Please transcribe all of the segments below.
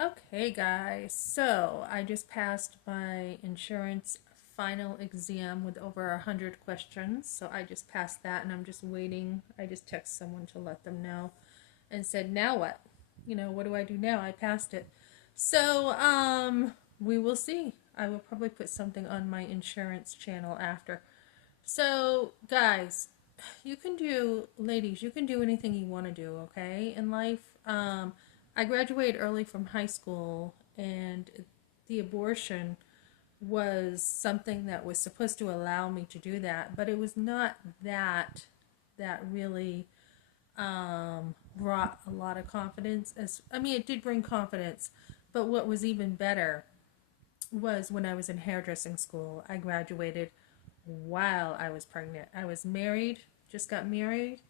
Okay, guys, so I just passed my insurance final exam with over 100 questions. So I just passed that and I'm just waiting. I just text someone to let them know and said, now what? What do I do now? I passed it. So, we will see. I will probably put something on my insurance channel after. So, guys, ladies, you can do anything you want to do, okay, in life. I graduated early from high school, and the abortion was something that was supposed to allow me to do that, but it was not that really brought a lot of confidence. It did bring confidence, but what was even better was when I was in hairdressing school. I graduated while I was pregnant. I was married, just got married,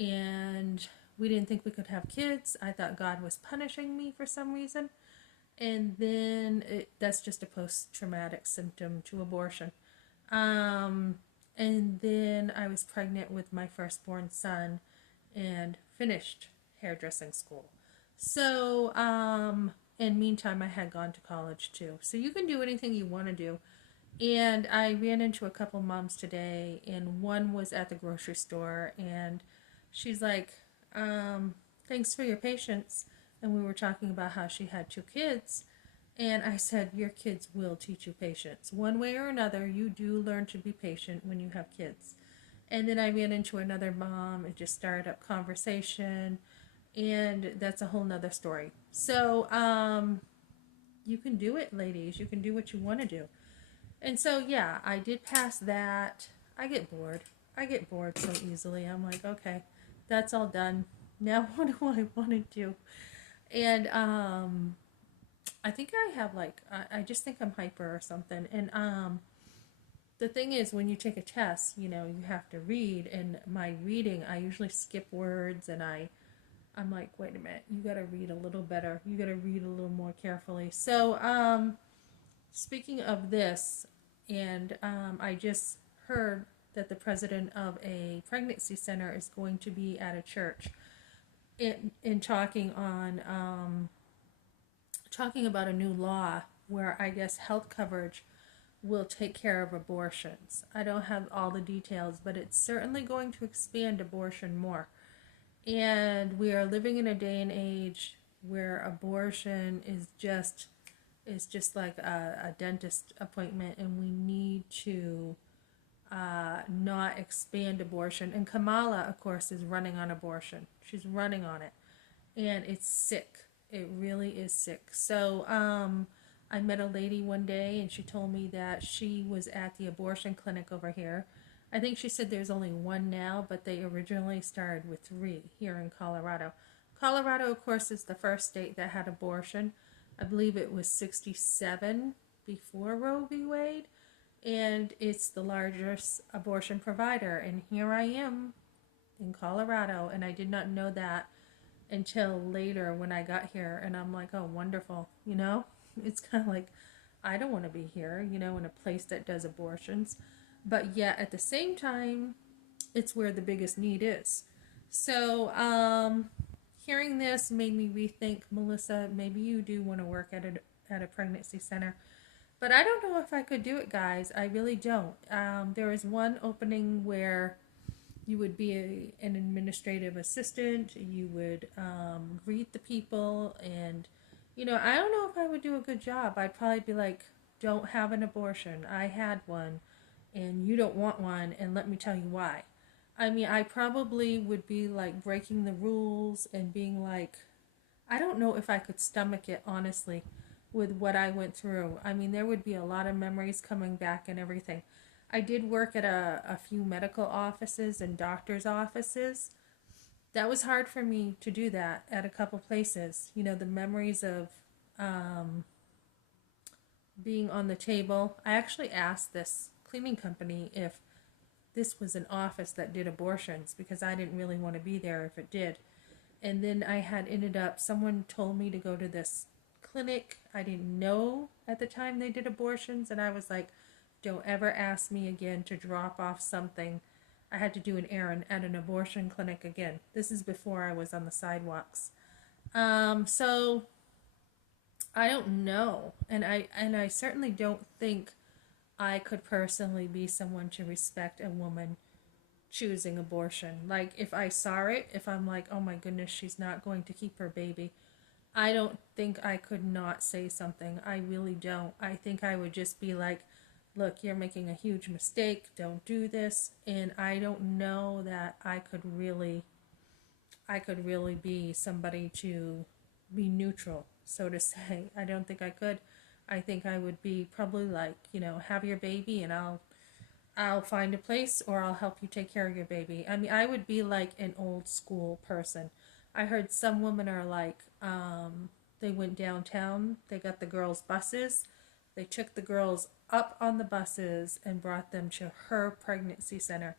and we didn't think we could have kids. I thought God was punishing me for some reason. And then that's just a post traumatic symptom to abortion. Um, and then I was pregnant with my firstborn son and finished hairdressing school. So, in meantime, I had gone to college too. So you can do anything you want to do. And I ran into a couple moms today, and one was at the grocery store, and she's like, thanks for your patience. And we were talking about how she had 2 kids. And I said, your kids will teach you patience. One way or another, you do learn to be patient when you have kids. And then I ran into another mom and just started up conversation. And that's a whole nother story. So, you can do it, ladies. You can do what you want to do. And so, yeah, I did pass that. I get bored. I get bored so easily. I'm like, okay, that's all done. Now, what do I want to do? And I think I have I just think I'm hyper or something. And the thing is, when you take a test, you have to read. And my reading, I usually skip words, and I'm like, wait a minute, you got to read a little better. You got to read a little more carefully. So, speaking of this, and I just heard that the president of a pregnancy center is going to be at a church in talking about a new law where I guess health coverage will take care of abortions. I don't have all the details, but it's certainly going to expand abortion more. And we are living in a day and age where abortion is just like a dentist appointment, and we need to not expand abortion. And Kamala, of course, is running on abortion. She's running on it, and it's sick. It really is sick. So, I met a lady one day, and she told me that she was at the abortion clinic over here. I think she said there's only one now, but they originally started with 3 here in Colorado. Colorado, of course, is the first state that had abortion. I believe it was 67 before Roe v. Wade, and it's the largest abortion provider. And here I am in Colorado, and I did not know that until later when I got here, and I'm like, oh, wonderful, It's kind of like, I don't want to be here, in a place that does abortions. But yet, at the same time, it's where the biggest need is. So, hearing this made me rethink, Melissa, maybe you do want to work at a pregnancy center. But I don't know if I could do it, guys. I really don't. There is one opening where you would be an administrative assistant. You would greet the people. And, I don't know if I would do a good job. I'd probably be like, don't have an abortion. I had one, and you don't want one, and let me tell you why. I probably would be like breaking the rules and being like, I don't know if I could stomach it, honestly, with what I went through. There would be a lot of memories coming back and everything. I did work at a few medical offices and doctor's offices. That was hard for me to do that at a couple places. The memories of being on the table. I actually asked this cleaning company if this was an office that did abortions, because I didn't really want to be there if it did. And then I had ended up, someone told me to go to this clinic. I didn't know at the time they did abortions, and I was like, don't ever ask me again to drop off something. I had to do an errand at an abortion clinic again. This is before I was on the sidewalks. So I don't know. And I certainly don't think I could personally be someone to respect a woman choosing abortion. Like if I saw it, if I'm like, "Oh my goodness, she's not going to keep her baby." I don't think I could not say something. I really don't. I think I would just be like, "Look, you're making a huge mistake. Don't do this." And I don't know that I could really be somebody to be neutral, so to say. I don't think I could. I think I would be probably like, have your baby and I'll find a place or I'll help you take care of your baby. I mean, I would be like an old school person. I heard some women are like, they went downtown, they got the girls' buses, they took the girls up on the buses and brought them to her pregnancy center.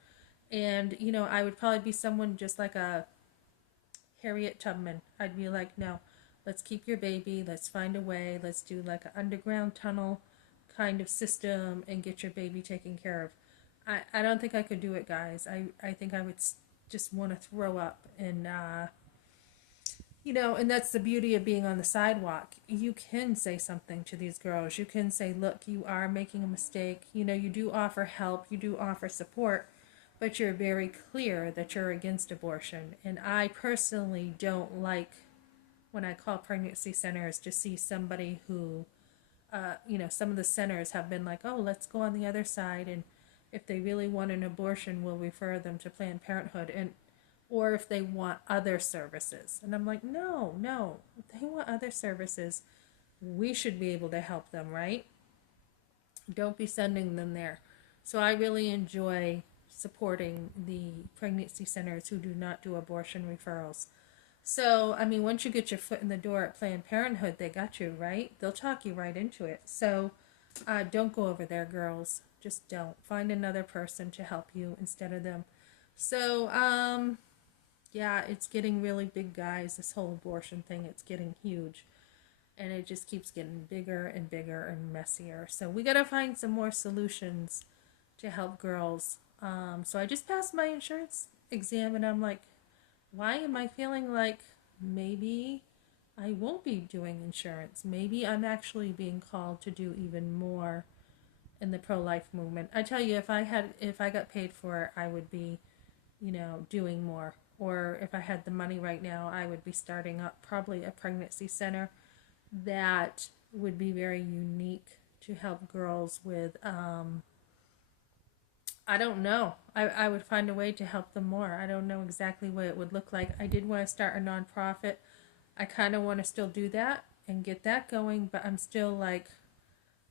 And, I would probably be someone just like a Harriet Tubman. I'd be like, no, let's keep your baby, let's find a way, let's do like an underground tunnel kind of system and get your baby taken care of. I don't think I could do it, guys. I think I would just want to throw up. And that's the beauty of being on the sidewalk. You can say something to these girls. You can say, look, you are making a mistake. You do offer help, you do offer support, but you're very clear that you're against abortion. And I personally don't like when I call pregnancy centers to see somebody who, some of the centers have been like, oh, let's go on the other side. And if they really want an abortion, we'll refer them to Planned Parenthood. Or if they want other services. And I'm like, no, no. If they want other services, we should be able to help them, right? Don't be sending them there. So I really enjoy supporting the pregnancy centers who do not do abortion referrals. So, I mean, once you get your foot in the door at Planned Parenthood, they got you, right? They'll talk you right into it. So, don't go over there, girls. Just don't. Find another person to help you instead of them. So, yeah, it's getting really big, guys. This whole abortion thing, it's getting huge. And it just keeps getting bigger and bigger and messier. So we got to find some more solutions to help girls. So I just passed my insurance exam and I'm like, why am I feeling like maybe I won't be doing insurance? Maybe I'm actually being called to do even more in the pro-life movement. I tell you, if I got paid for it, I would be, doing more. Or if I had the money right now, I would be starting up probably a pregnancy center that would be very unique to help girls with, I don't know. I would find a way to help them more. I don't know exactly what it would look like. I did want to start a nonprofit. I kind of want to still do that and get that going, but I'm still like,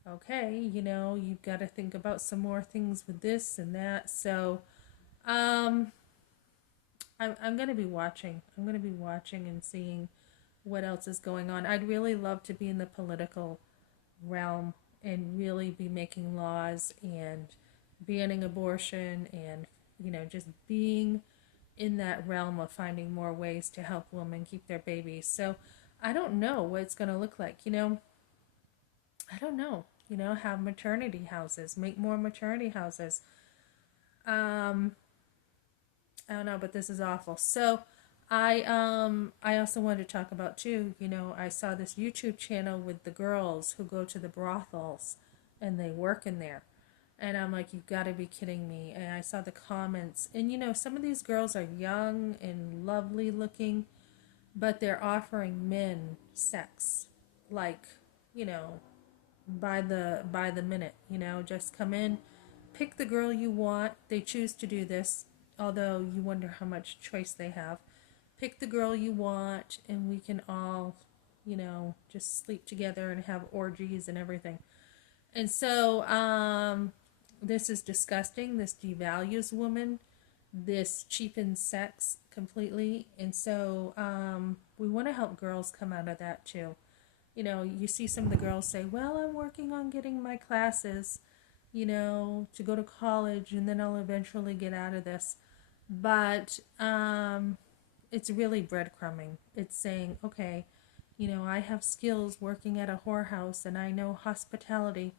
okay, you've got to think about some more things with this and that. So, I'm going to be watching. I'm going to be watching and seeing what else is going on. I'd really love to be in the political realm and really be making laws and banning abortion and, just being in that realm of finding more ways to help women keep their babies. So I don't know what it's going to look like. I don't know. Have maternity houses, make more maternity houses. Um, I don't know, but this is awful. So I also wanted to talk about too, I saw this YouTube channel with the girls who go to the brothels and they work in there. And I'm like, you've got to be kidding me. And I saw the comments. And some of these girls are young and lovely looking, but they're offering men sex like, you know, by the minute, just come in, pick the girl you want. They choose to do this, although you wonder how much choice they have. Pick the girl you want and we can all, just sleep together and have orgies and everything. And so this is disgusting. This devalues women. This cheapens sex completely. And so we want to help girls come out of that too. You see some of the girls say, well, I'm working on getting my classes, to go to college and then I'll eventually get out of this. But it's really breadcrumbing. It's saying, okay, I have skills working at a whorehouse and I know hospitality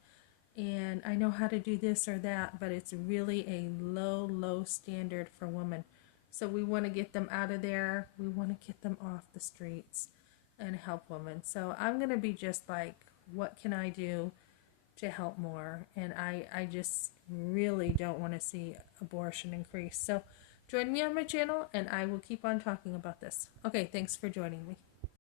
and I know how to do this or that, but it's really a low, low standard for women. So we want to get them out of there. We want to get them off the streets. and help women. So I'm going to be just like, what can I do to help more? And I just really don't want to see abortion increase. So join me on my channel and I will keep on talking about this. Okay, thanks for joining me.